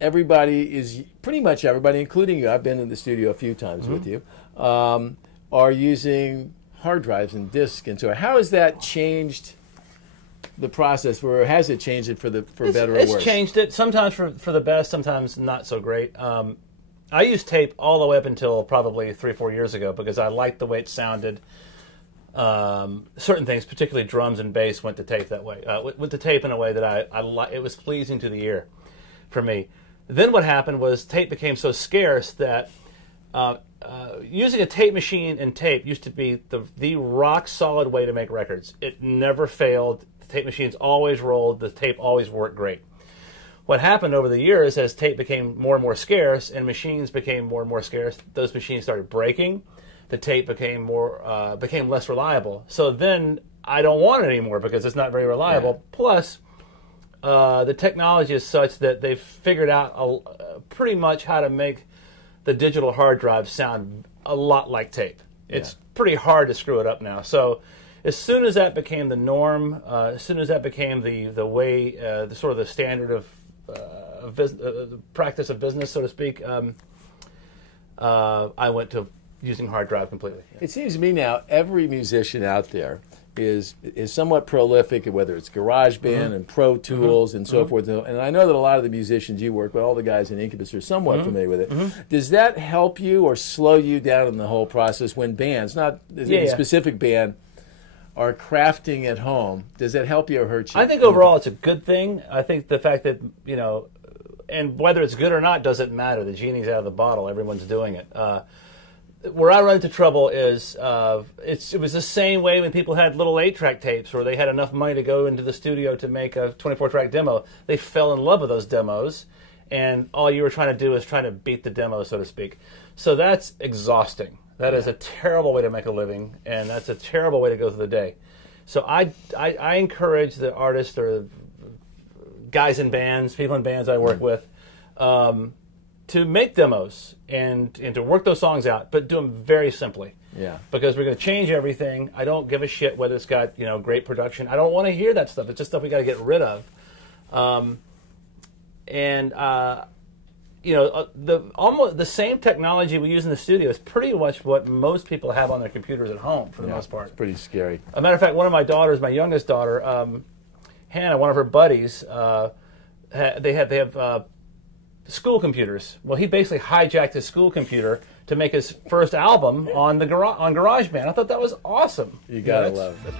everybody is, pretty much everybody, including you, I've been in the studio a few times with you, are using hard drives and discs and so on. How has that changed the process, or has it changed it for better or worse? It's changed it, sometimes for the best, sometimes not so great. I used tape all the way up until probably 3 or 4 years ago because I liked the way it sounded. Certain things, particularly drums and bass, went to tape that way. Went to tape in a way that it was pleasing to the ear for me. Then what happened was tape became so scarce that using a tape machine and tape used to be the rock solid way to make records. It never failed. The tape machines always rolled. The tape always worked great. What happened over the years as tape became more and more scarce and machines became more and more scarce, those machines started breaking. The tape became less reliable. So then I don't want it anymore because it's not very reliable. Yeah. Plus, the technology is such that they've figured out pretty much how to make the digital hard drive sound a lot like tape. It's pretty hard to screw it up now. So as soon as that became the norm, as soon as that became the way, the sort of the standard of practice of business, so to speak, I went to using hard drive completely. It seems to me now every musician out there is somewhat prolific, whether it's GarageBand and Pro Tools and so forth. And I know that a lot of the musicians you work with, all the guys in Incubus, are somewhat familiar with it. Does that help you or slow you down in the whole process when bands, not any specific band, are crafting at home? Does that help you or hurt you? I think overall it's a good thing. I think the fact that, and whether it's good or not doesn't matter. The genie's out of the bottle. Everyone's doing it. Where I run into trouble is it was the same way when people had little 8-track tapes where they had enough money to go into the studio to make a 24-track demo. They fell in love with those demos, and all you were trying to do is trying to beat the demo, so to speak. So that's exhausting. That is a terrible way to make a living, and that's a terrible way to go through the day. So I encourage the artists or guys in bands, people in bands I work with, to make demos and to work those songs out, but do them very simply. Yeah. Because we're going to change everything. I don't give a shit whether it's got great production. I don't want to hear that stuff. It's just stuff we got to get rid of. The same technology we use in the studio is pretty much what most people have on their computers at home for the most part. It's pretty scary. As a matter of fact, one of my daughters, my youngest daughter, Hannah, one of her buddies, they have school computers. Well, he basically hijacked his school computer to make his first album on GarageBand. I thought that was awesome. You gotta love it.